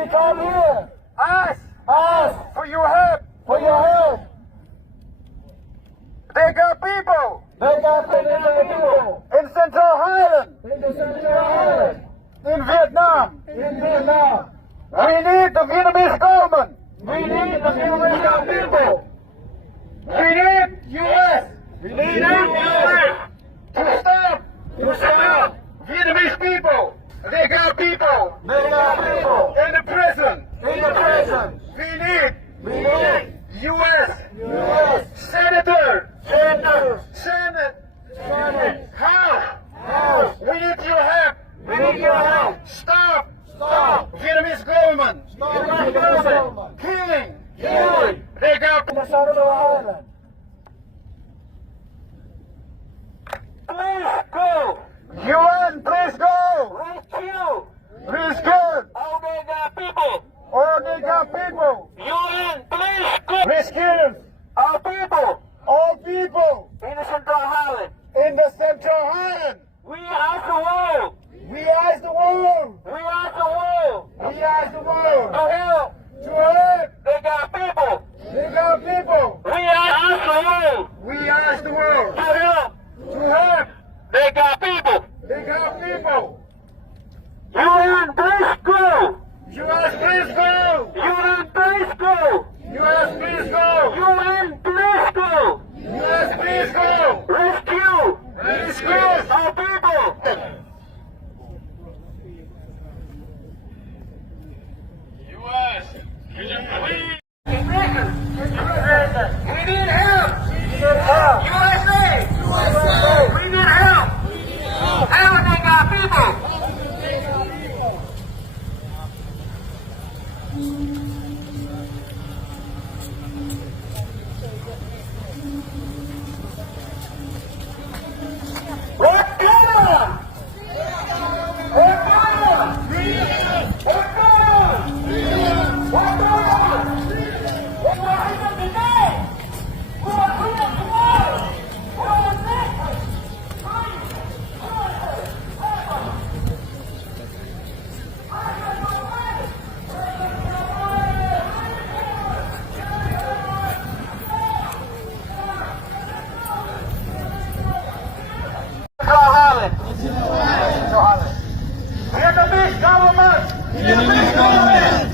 We come here. Ask Ask for your help. for your help. Dega people Dega people in Central Highland, in the Central Island, in Vietnam. in Vietnam. We need the Vietnamese government. We need the Vietnamese people. We need U.S. We need U.S. to stop to stop Vietnamese people. Dega people Dega people in the prison. in the prison. We We need need U.S. U.S. Senator, senators, Senate, House. We need your help. We need your help. Stop Stop Vietnamese government Vietnamese government killing killing Dega in the Central Island. Please go. UN, please go. Rescue Rescue all Dega people. all Dega people. UN, please go. Rescue Our people all people in the Central Island. in the Central Highland. We ask the world. We ask the world. We ask the world We ask the world to help to help Dega people. Dega people. We ask the world We ask the world to help to help Dega people. Dega people. UN, please go. US, please go. UN, please go. US, please go. UN, please go. US, please go. Rescue Rescue our people. US, could you please? We need help. USA. We need help. Help Dega people. Vietnamese government. Vietnamese government.